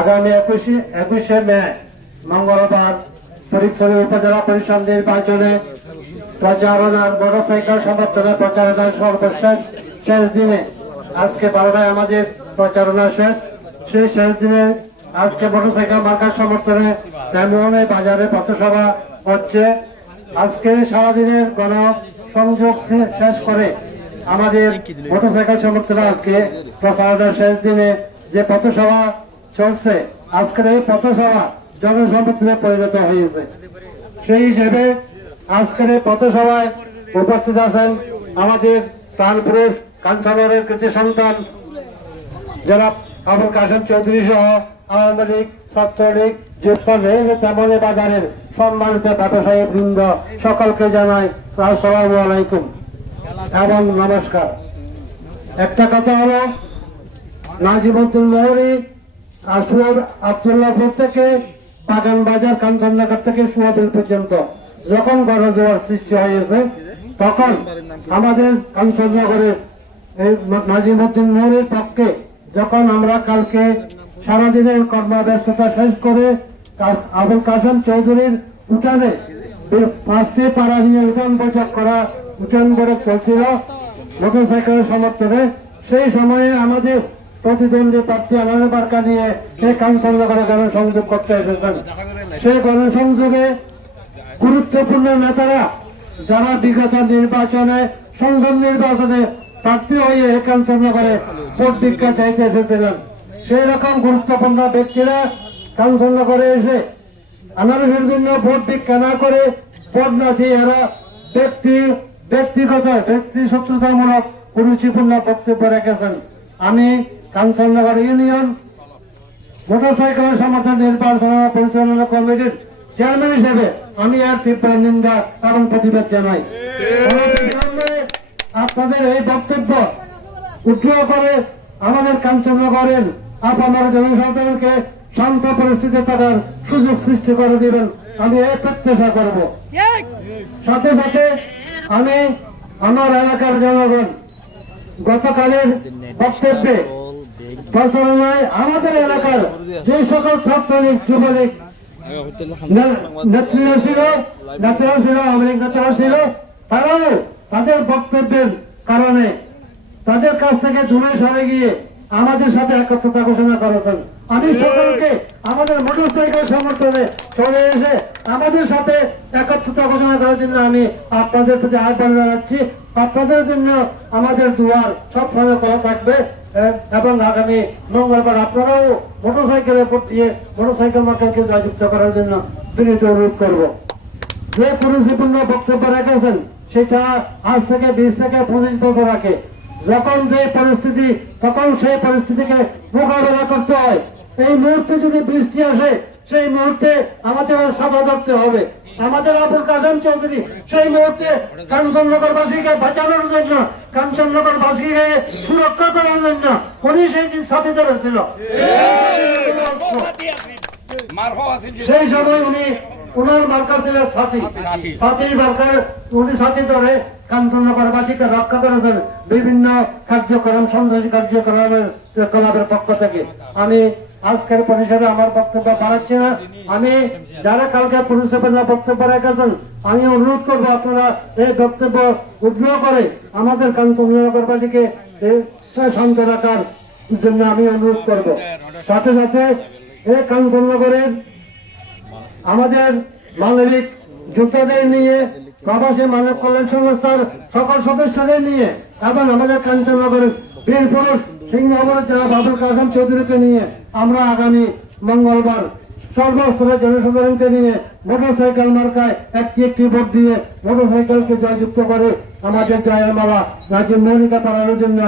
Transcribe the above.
আগামী একুশে একুশে মে, মঙ্গলবার ফরিদপুর উপজেলা পরিষদ নির্বাচনে প্রচারণার মোটরসাইকেল সমর্থনে প্রচারণার সর্বশেষ শেষ দিনে আজকে বারোটায় আমাদের প্রচারণা শেষ। সেই শেষ দিনে আজকে মোটরসাইকেল মার্কার সমর্থনে তেমনই বাজারে পথসভা হচ্ছে। আজকে সারাদিনের গণ সংযোগ শেষ করে আমাদের মোটরসাইকেল সমর্থনে আজকে প্রচারণার শেষ দিনে যে পথসভা চলছে। আজকের এই পথসভা জনসমর্থনে পরিণত হয়েছে। সেই হিসেবে আজকের এই পথসভায় উপস্থিত আছেন আমাদের প্রাণপুরুষ কাঞ্চনের কৃতি সন্তান যারা আবুল কাসেম চৌধুরী সহ আওয়ামী লীগ, ছাত্রলীগ স্থান রয়েছে বাজারের সম্মানিত ব্যবসায়ী বৃন্দ, সকলকে জানাই আসসালামু আলাইকুম এবং নমস্কার। একটা কথা হলো, নাজিমুদ্দিন মোহরি আসুয়ার আবদুল্লাহপুর থেকে বাগান বাজার কাঞ্চননগর থেকে সুয়াবিল পর্যন্ত যখন গণজোয়ার সৃষ্টি হয়েছে, তখন আমাদের কাঞ্চননগরের নাজিমুদ্দিন মোহরের পক্ষে যখন আমরা কালকে সারাদিনের কর্মব্যস্ততা শেষ করে আবুল কাসেম চৌধুরীর উঠানে পাঁচটি পাড়া নিয়ে উঠান বৈঠক করা উঠান করে চলছিল, মোটরসাইকেলের সমর্থনে। সেই সময়ে আমাদের প্রতিদ্বন্দ্বী প্রার্থী আনার বার্কা নিয়ে এই কাঞ্চননগরে গণসংযোগ করতে এসেছেন। সেই গণসংযোগে গুরুত্বপূর্ণ নেতারা যারা বিগত নির্বাচনে সংসদ নির্বাচনে প্রার্থী হয়ে এই কাঞ্চননগরে ভোট ভিক্ষা চাইতে এসেছিলেন। সেই রকম গুরুত্বপূর্ণ ব্যক্তিরা কাঞ্চননগরে এসে আনারসের জন্য ভোট ভিক্ষা না করে ভোট না দিয়ে এরা ব্যক্তি ব্যক্তিগত, ব্যক্তি শত্রুতামূলক কুরুচিপূর্ণ বক্তব্য রেখেছেন। আমি কাঞ্চননগর ইউনিয়ন মোটরসাইকেলের সমর্থন নির্বাচন পরিচালনা কমিটির চেয়ারম্যান হিসেবে আমি আর তীব্র নিন্দা এবং প্রতিবাদ জানাই। আপনাদের এই বক্তব্য উদ্র করে আমাদের কাঞ্চননগরের আপনার জনসাধারণকে শান্ত পরিস্থিতি থাকার সুযোগ সৃষ্টি করে দিবেন। আমি এই প্রত্যাশা করব। সাথে সাথে আমি আমার এলাকার জনগণ গতকালের বক্তব্যে প্রচারণায় আমাদের এলাকার যে সকল ছাত্রলীগ, যুবলীগ নে- নেতৃত্ব ছিল, নেতারা ছিল, আওয়ামী লীগ নেতারা ছিল, তারাও তাদের বক্তব্যের কারণে তাদের কাছ থেকে দূরে সরে গিয়ে আমাদের সাথে একত্রতা ঘোষণা করেছেন। আমি সকলকে আমাদের মোটরসাইকেল সমর্থনে চলে এসে আমাদের সাথে একত্রতা ঘোষণা করার জন্য আমি আপনাদের প্রতি আহ্বান জানাচ্ছি। আপনাদের জন্য আমাদের দুয়ার সবসময় খোলা থাকবে এবং আগামী মঙ্গলবার আপনারাও মোটরসাইকেলে দিয়ে মোটরসাইকেল মার্কেটকে জয়যুক্ত করার জন্য বিনীত অনুরোধ করব। যে পরিচিপূর্ণ বক্তব্য রেখেছেন, সেটা আজ থেকে বিশ থেকে পঁচিশ বছর আগে। যখন যে পরিস্থিতি, তখন সেই পরিস্থিতিকে মোকাবেলা করতে হয়। এই মুহূর্তে যদি বৃষ্টি আসে সেই মুহূর্তে আমাদের সাদা ধরতে হবে। আমাদের আবুল কাসেম চৌধুরী সেই মুহূর্তে কাঞ্চননগর বাসীকে বাঁচানোর জন্য কাঞ্চননগর বাসীকে সুরক্ষা করার জন্য উনি সেই দিন সাথে ধরেছিল। সেই সময় উনি ওনার মার্কা ছিল সাথী। সাথী। সাথী মার্কার উনি সাথী ধরে কাঞ্চননগরবাসীকে রক্ষা করেছেন বিভিন্ন কার্যক্রম সন্ত্রাসী কার্যক্রমের কলাপের পক্ষ থেকে। আমি আজকের পরিসরে আমার বক্তব্য বাড়াচ্ছি না। আমি যারা কালকে পরিষেবার বক্তব্য রেখেছেন আমি অনুরোধ করব আপনারা এই বক্তব্য উগ্র করে আমাদের কাঞ্চননগরবাসীকে এ, শান্ত রাখার জন্য আমি অনুরোধ করব। সাথে সাথে এই কাঞ্চননগরের আমাদের মানবিক যোদ্ধাদের নিয়ে প্রবাসী মানব কল্যাণ সংস্থার সকল সদস্যদের নিয়ে এবং আমাদের কাঞ্চননগরের বীর পুরুষ সিংহপুরের জেলা বাবুল কাসম চৌধুরীকে নিয়ে আমরা আগামী মঙ্গলবার সর্বস্তরের জনসাধারণকে নিয়ে মোটরসাইকেল মার্কায় একটি একটি ভোট দিয়ে মোটরসাইকেলকে জয়যুক্ত করে আমাদের জয়ের মালা রাজ্যের মৌলিকা পাড়ানোর জন্য